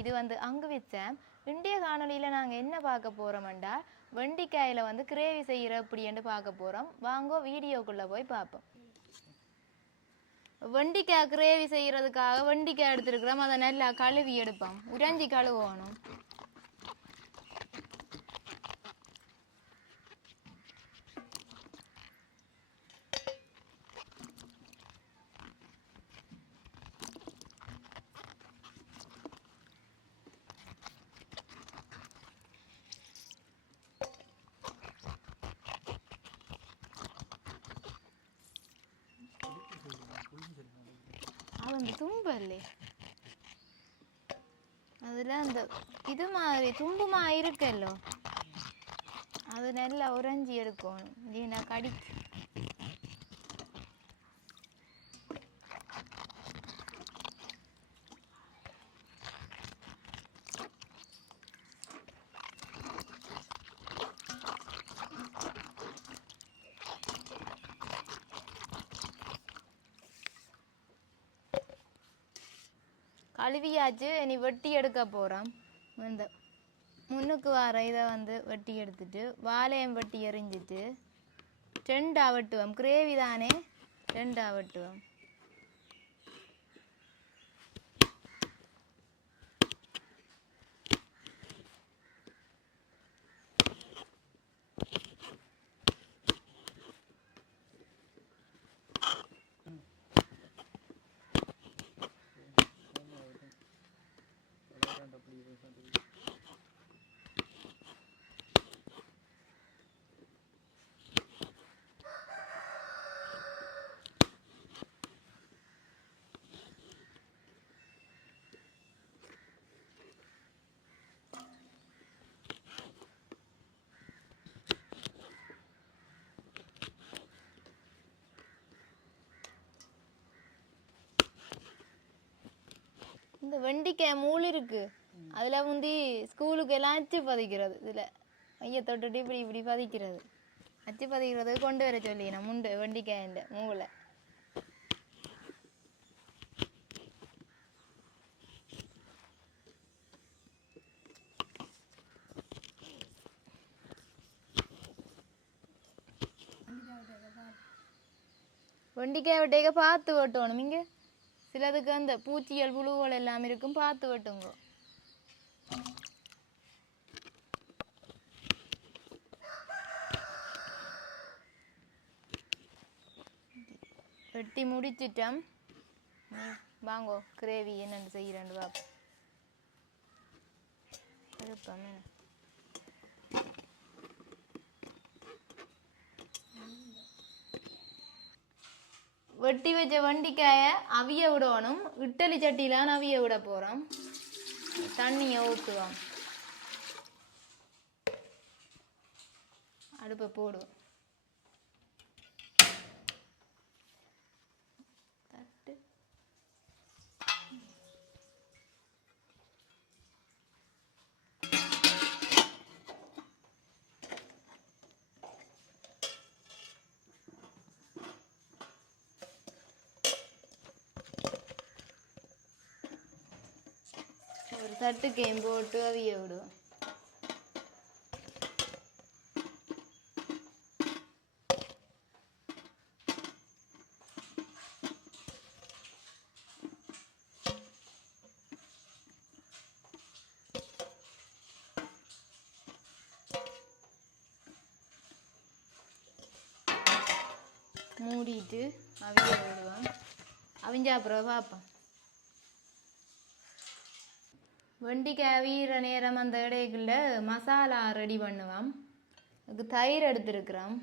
இது வந்து அங்கு வச்சேன். இந்திய காணொலியில் நாங்கள் என்ன பார்க்க போகிறோம்டா வெண்டிக்காயில் வந்து கிரேவி செய்கிற அப்படின்னு பார்க்க போகிறோம் வாங்கோ வீடியோக்குள்ளே போய் பார்ப்போம். வெண்டிக்காய் கிரேவி செய்கிறதுக்காக வெண்டிக்காய் எடுத்துருக்குறோம். அதை நல்லா கழுவி எடுப்போம். உறைஞ்சி கழுவணும். அது தும்பல்லே அதில் அந்த இது மாதிரி தும்புமா இருக்கல்லோ? அது நல்லா உறைஞ்சி எடுக்கணும். இல்லைன்னா கடி கழுவியாச்சு இனி வெட்டி எடுக்க போகிறோம் இந்த முன்னுக்கு வர இதை வந்து வெட்டி எடுத்துட்டு வாழையம் வெட்டி எரிஞ்சிட்டு ரெண்டா வெட்டுவோம் கிரேவி தானே ரெண்டா வெட்டுவோம் இந்த வெண்டிக்காய் மூளு இருக்கு. அதில் முந்தி ஸ்கூலுக்கு எல்லாம் அச்சு பதிக்கிறது. இதில் மைய தொட்டுட்டு இப்படி இப்படி பதிக்கிறது. அச்சு பதிக்கிறது கொண்டு வர சொல்லி நான் முண்டு வண்டிக்காயண்ட மூளை. வெண்டிக்காய் வெட்டைக்க பார்த்து வெட்டணும். இங்கே சிலதுக்கு அந்த பூச்சிகள் புழுகள் எல்லாம் இருக்கும். பார்த்து வெட்டுங்கோ. வெட்டி முடிச்சிட்டோம் வாங்கோ கிரேவி என்னென்னு செய்கிறேன் பாப்போம் இருப்போம் வெட்டி வச்ச வண்டிக்காயை அவிய விடணும். இட்டலி சட்டியிலான் அவிய விட போகிறோம் தண்ணியை ஊற்றுவோம் அடுப்பை போடுவோம். தட்டுக்கையும் போட்டு அவிய விடுவோம் மூடிட்டு அவிய விடுவோம் அவிஞ்சா அப்புறம் பார்ப்போம் வெண்டிக்காய் அவியிற நேரம் அந்த இடைக்குள்ள மசாலா ரெடி பண்ணுவோம். அதுக்கு தயிர் எடுத்துருக்குறோம்.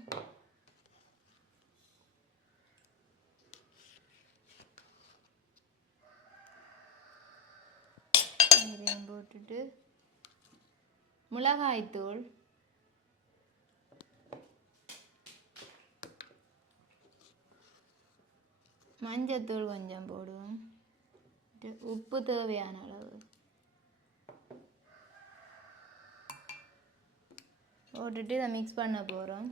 தயிரையும் போட்டுட்டு மிளகாய்த்தூள். மஞ்சத்தூள் கொஞ்சம் போடுவோம். உப்பு தேவையான அளவு. போட்டுட்டு இதை மிக்ஸ் பண்ண போகிறோம்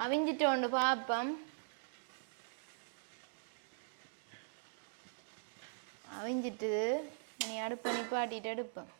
அவிஞ்சிட்டோண்டு பார்ப்போம் அவிஞ்சிட்டு நீ அடுப்பை நிப்பாட்டிட்டு எடுப்பேன்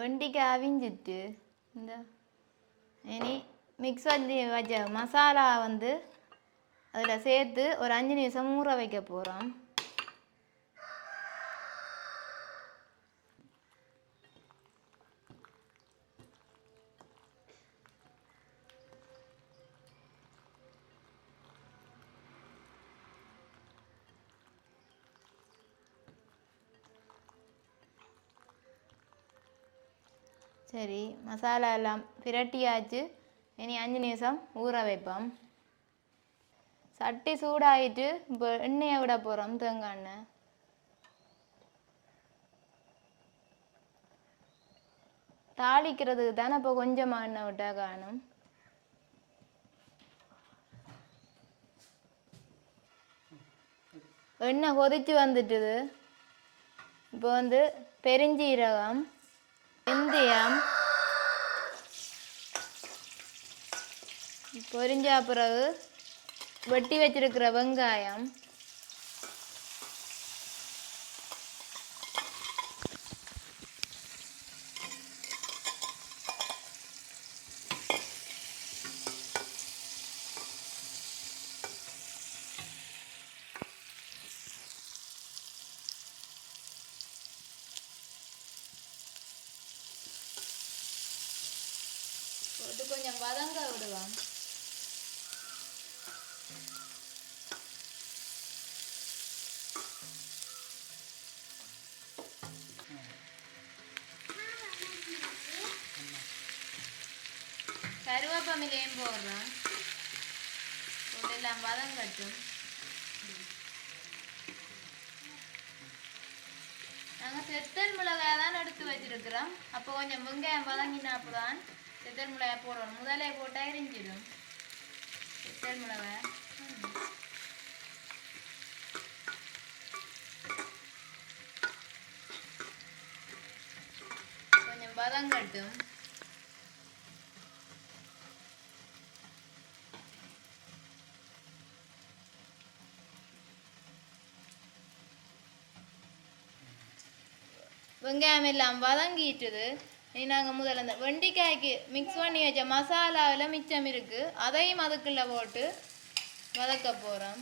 வெண்டிக்காய் அவிஞ்சிட்டு இந்த இனி மிக்ஸ் வந்து வச்ச மசாலா வந்து அதில் சேர்த்து ஒரு அஞ்சு நிமிஷம் ஊற வைக்க போகிறோம் சரி மசாலா எல்லாம் பிரட்டியாச்சு. இனி அஞ்சு நிமிஷம் ஊற வைப்போம். சட்டி சூடாயிட்டு இப்போ எண்ணெயை விட போகிறோம் தேங்காய் எண்ணெய். தாளிக்கிறதுக்கு தானே இப்போ கொஞ்சமாக எண்ணெய் விட்டா காணும். எண்ணெய் கொதிச்சு வந்துட்டுது. இப்போ வந்து பெருஞ்சீரகம் வெந்தயம் பொரிஞ்சா பிறகு வெட்டி வச்சிருக்கிற வெங்காயம். போட்டு கொஞ்சம் வதங்க விடுவோம் கருவேப்பமிலையும் போடுறோம் போட்டு எல்லாம் வதங்கட்டும். நாங்கள் செத்தல் மிளகாய் தான் எடுத்து வச்சிருக்கிறோம். அப்போ கொஞ்சம் வெங்காயம் வதங்கினாப்பு தான் செத்தல் மிளகாய் போடணும் முதலே போட்டால் எரிஞ்சிடும் செத்தல் மிளகாய் ம். கொஞ்சம் வதங்கட்டும் வெங்காயம் எல்லாம் வதங்கிட்டுது நாங்கள் முதல்ல இந்த வெண்டிக்காய்க்கு மிக்ஸ் பண்ணி வச்ச மசாலாவில் மிச்சம் இருக்குது அதையும் அதுக்குள்ளே போட்டு வதக்க போகிறோம்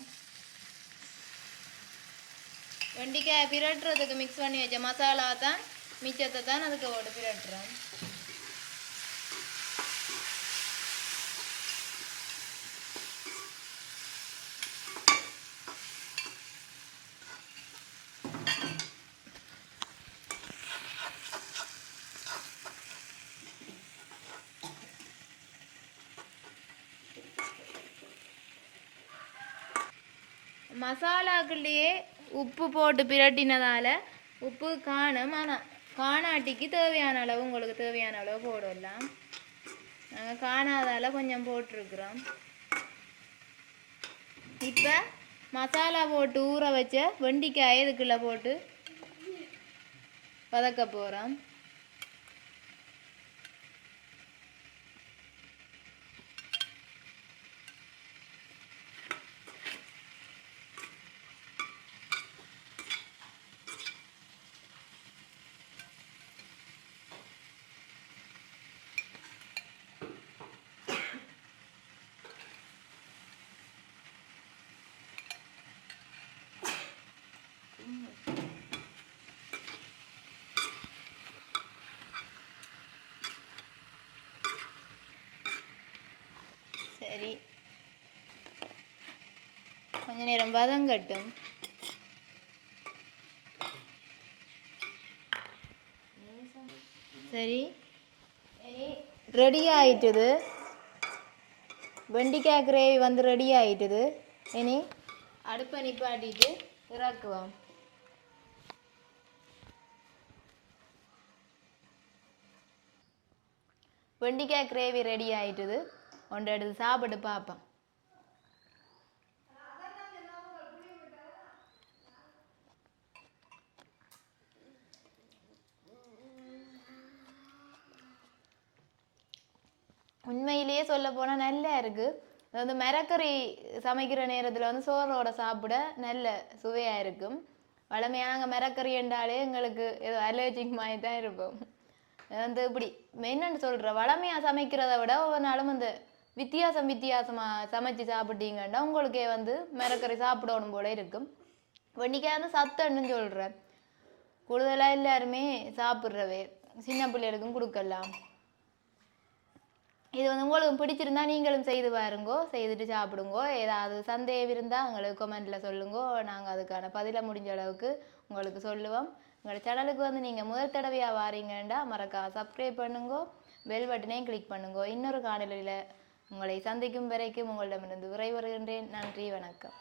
வெண்டிக்காயை பிரட்டுறதுக்கு மிக்ஸ் பண்ணி வச்ச மசாலா தான் மிச்சத்தை தான் அதுக்கு போட்டு பிரட்டுறோம். மசாலாக்குள்ளேயே உப்பு போட்டு பிரட்டினதால உப்பு காணும். ஆனால் காணாட்டிக்கு தேவையான அளவு உங்களுக்கு தேவையான அளவு போடலாம். நாங்கள் காணாதால் கொஞ்சம் போட்டிருக்கிறோம். இப்போ மசாலா போட்டு ஊற வச்ச வெண்டிக்காயை இதுக்குள்ளே போட்டு வதக்க போகிறோம் சரி கொஞ்ச நேரம் வதங்கட்டும் சரி. ரெடி ஆயிட்டுது. வெண்டிக்காய் கிரேவி வந்து ரெடி ஆயிட்டுது. இனி அடுப்பை நிப்பாட்டிட்டு இறக்குவோம். வெண்டிக்காய் கிரேவி ரெடி ஆயிட்டுது. ஒன்று எடுத்து சாப்பிட்டு பார்ப்போம். உண்மையிலேயே சொல்ல போனால் நல்லா இருக்குது வந்து மரக்கறி சமைக்கிற நேரத்தில் வந்து சோறோட சாப்பிட நல்ல சுவையாக இருக்கும். வளமையாக நாங்கள் மரக்கறி என்றாலே எங்களுக்கு ஏதோ அலர்ஜிக் மாதிரி தான் இருக்கும். வந்து இப்படி என்னென்னு சொல்கிற வளமையாக சமைக்கிறத விட ஒவ்வொரு நாளும் அந்த வித்தியாசம் வித்தியாசமாக சமைச்சு சாப்பிட்டீங்கன்னா உங்களுக்கே வந்து மரக்கறி சாப்பிடணும் போல இருக்கும். வெண்ணிக்காய் வந்து சத்துன்னு சொல்கிறேன் கூடுதலாக எல்லாருமே சாப்பிட்றவே. சின்ன பிள்ளைகளுக்கும் கொடுக்கலாம். இது வந்து உங்களுக்கு பிடிச்சிருந்தா நீங்களும் செய்து பாருங்கோ செய்துட்டு சாப்பிடுங்கோ. ஏதாவது சந்தேகம் இருந்தால் உங்களுக்கு கொமெண்ட்டில் சொல்லுங்கோ. நாங்கள் அதுக்கான பதிலை முடிஞ்ச அளவுக்கு உங்களுக்கு சொல்லுவோம். உங்களோட சேனலுக்கு வந்து நீங்கள் முதல் தடவையாக வாரீங்கன்னா மறக்கா சப்ஸ்கிரைப் பண்ணுங்கோ பெல் பட்டனையும் கிளிக் பண்ணுங்கோ. இன்னொரு காணொலியில் உங்களை சந்திக்கும் வரைக்கும் உங்களிடமிருந்து விரைவருகின்றேன் நன்றி வணக்கம்.